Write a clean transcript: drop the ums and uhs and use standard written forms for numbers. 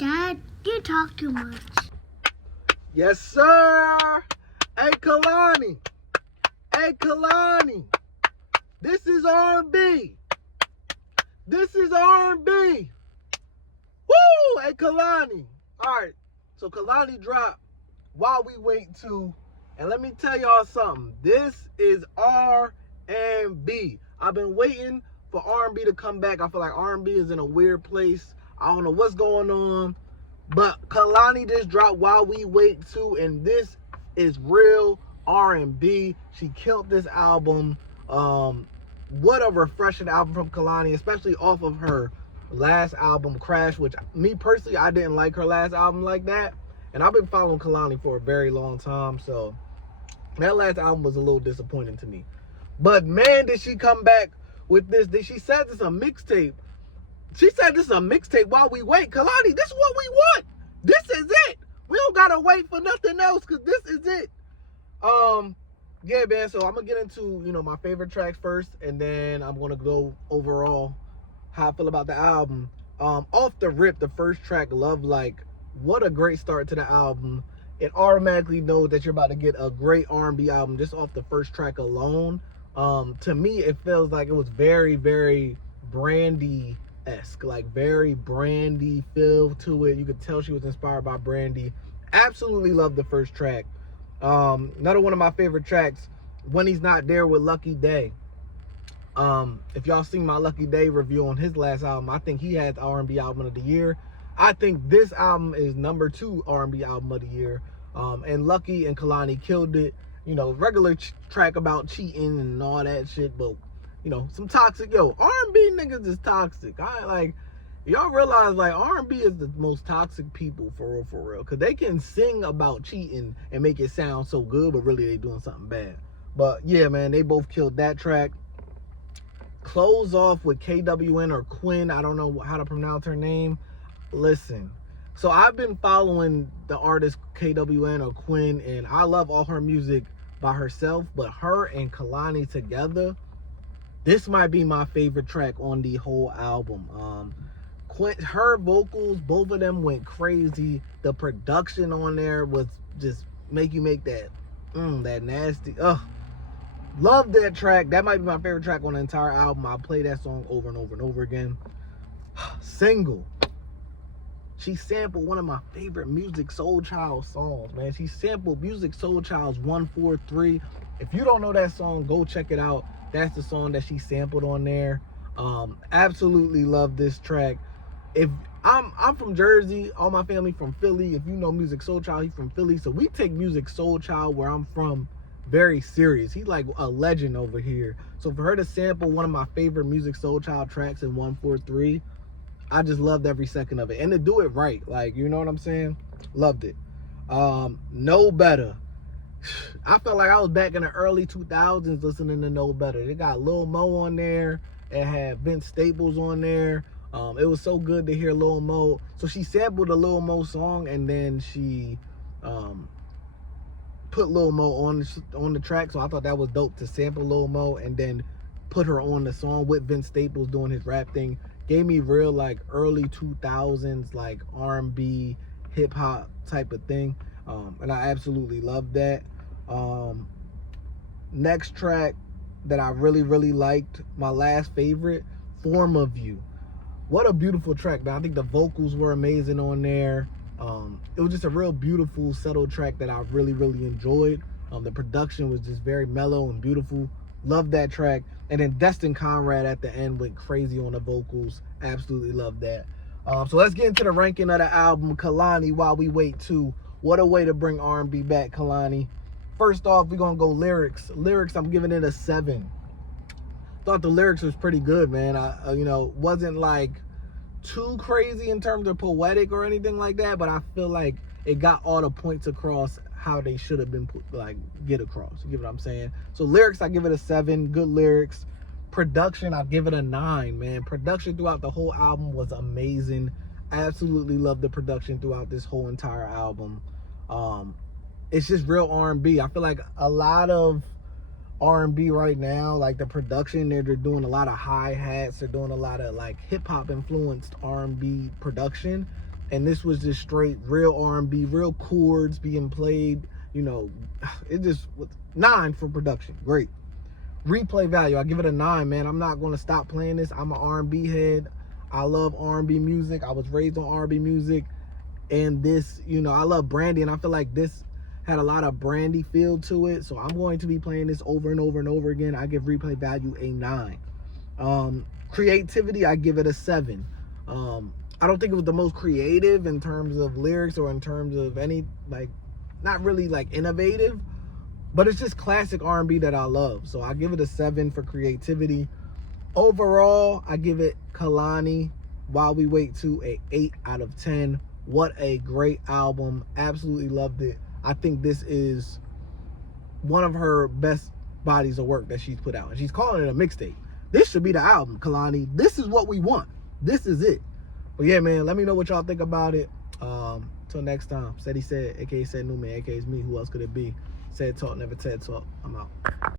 Dad, you talk too much. Yes, sir. Hey, Kehlani. Hey, Kehlani. This is R&B. This is R&B. Woo! Hey, Kehlani. All right. So Kehlani dropped While We Wait 2. And let me tell y'all something. This is R&B. I've been waiting for R&B to come back. I feel like R&B is in a weird place. I don't know what's going on. But Kehlani just dropped While We Wait 2. And this is real R&B. She killed this album. What a refreshing album from Kehlani, especially off of her last album, Crash, which me personally, I didn't like her last album like that. And I've been following Kehlani for a very long time. So that last album was a little disappointing to me. But man, did she come back with this. She said this is a mixtape. She said this is a mixtape while we wait. Kehlani, this is what we want. This is it. We don't gotta wait for nothing else because this is it. Yeah, man, so I'm gonna get into, my favorite tracks first, and then I'm gonna go overall how I feel about the album. Off the rip, the first track, Love Like, what a great start to the album. It automatically knows that you're about to get a great R&B album just off the first track alone. To me, it feels like it was very, very Brandy-esque, like very Brandy feel to it. You could tell she was inspired by Brandy. Absolutely love the first track. Another one of my favorite tracks, When He's Not There with Lucky Day. If y'all seen my Lucky Day review on his last album, I think he had the R&B album of the year. I think this album is number 2 R&B album of the year. And Lucky and Kehlani killed it. Regular track about cheating and all that shit, but some toxic. R&B niggas is toxic. Y'all realize R&B is the most toxic people for real, because they can sing about cheating and make it sound so good, but really they doing something bad. But yeah, man, they both killed that track. Close off with KWN or Quinn. I don't know how to pronounce her name. Listen, so I've been following the artist KWN or Quinn, and I love all her music by herself, but her and Kehlani together, this might be my favorite track on the whole album. Her vocals, both of them went crazy. The production on there was just make that that nasty. Love that track. That might be my favorite track on the entire album. I'll play that song over and over and over again. Single. She sampled one of my favorite Music Soul Child songs, man. She sampled Music Soul Child's 143. If you don't know that song, go check it out. That's the song that she sampled on there. Absolutely love this track. If I'm from Jersey, all my family from Philly. If you know Music Soul Child, he's from Philly. So we take Music Soul Child, where I'm from, very serious. He's like a legend over here. So for her to sample one of my favorite Music Soul Child tracks in 143, I just loved every second of it. And to do it right, you know what I'm saying? Loved it. Know Better. I felt like I was back in the early 2000s listening to Know Better. They got Lil Mo on there. It had Vince Staples on there. It was so good to hear Lil Mo. So she sampled a Lil Mo song, and then she put Lil Mo on the track. So I thought that was dope to sample Lil Mo and then put her on the song with Vince Staples doing his rap thing. Gave me real early 2000s R&B hip hop type of thing. And I absolutely loved that. Next track that I really, really liked, my last favorite, Form of You. What a beautiful track, man. I think the vocals were amazing on there. It was just a real beautiful, subtle track that I really, really enjoyed. The production was just very mellow and beautiful. Loved that track. And then Destin Conrad at the end went crazy on the vocals. Absolutely loved that. So let's get into the ranking of the album. Kehlani, While We Wait 2. What a way to bring R&B back, Kehlani. First off, we're going to go lyrics. Lyrics, I'm giving it a 7. Thought the lyrics was pretty good, man. Wasn't too crazy in terms of poetic or anything like that, but I feel like it got all the points across how they should have been get across. You get what I'm saying? So lyrics, I give it a 7. Good lyrics. Production, I give it a 9, man. Production throughout the whole album was amazing. Absolutely love the production throughout this whole entire album. It's just real R&B. I feel like a lot of R&B right now, the production, they're doing a lot of hi-hats. They're doing a lot of hip-hop influenced R&B production. And this was just straight real R&B, real chords being played. You know, it just 9 for production. Great. Replay value, I give it a 9, man. I'm not going to stop playing this. I'm an R&B head. I love R&B music. I was raised on R&B music. And this, you know, I love Brandy, and I feel like this had a lot of Brandy feel to it. So I'm going to be playing this over and over and over again. I give replay value a 9. Creativity, I give it a 7. I don't think it was the most creative in terms of lyrics or in terms of any, like, not really like innovative, but it's just classic R&B that I love. So I give it a 7 for creativity. Overall, I give it Kehlani, While We Wait 2, a 8 out of 10. What a great album. Absolutely loved it. I think this is one of her best bodies of work that she's put out. And she's calling it a mixtape. This should be the album, Kehlani. This is what we want. This is it. But yeah, man, let me know what y'all think about it. Till next time. Said he said, aka said Newman, aka it's me. Who else could it be? Said talk, never TED talk. I'm out.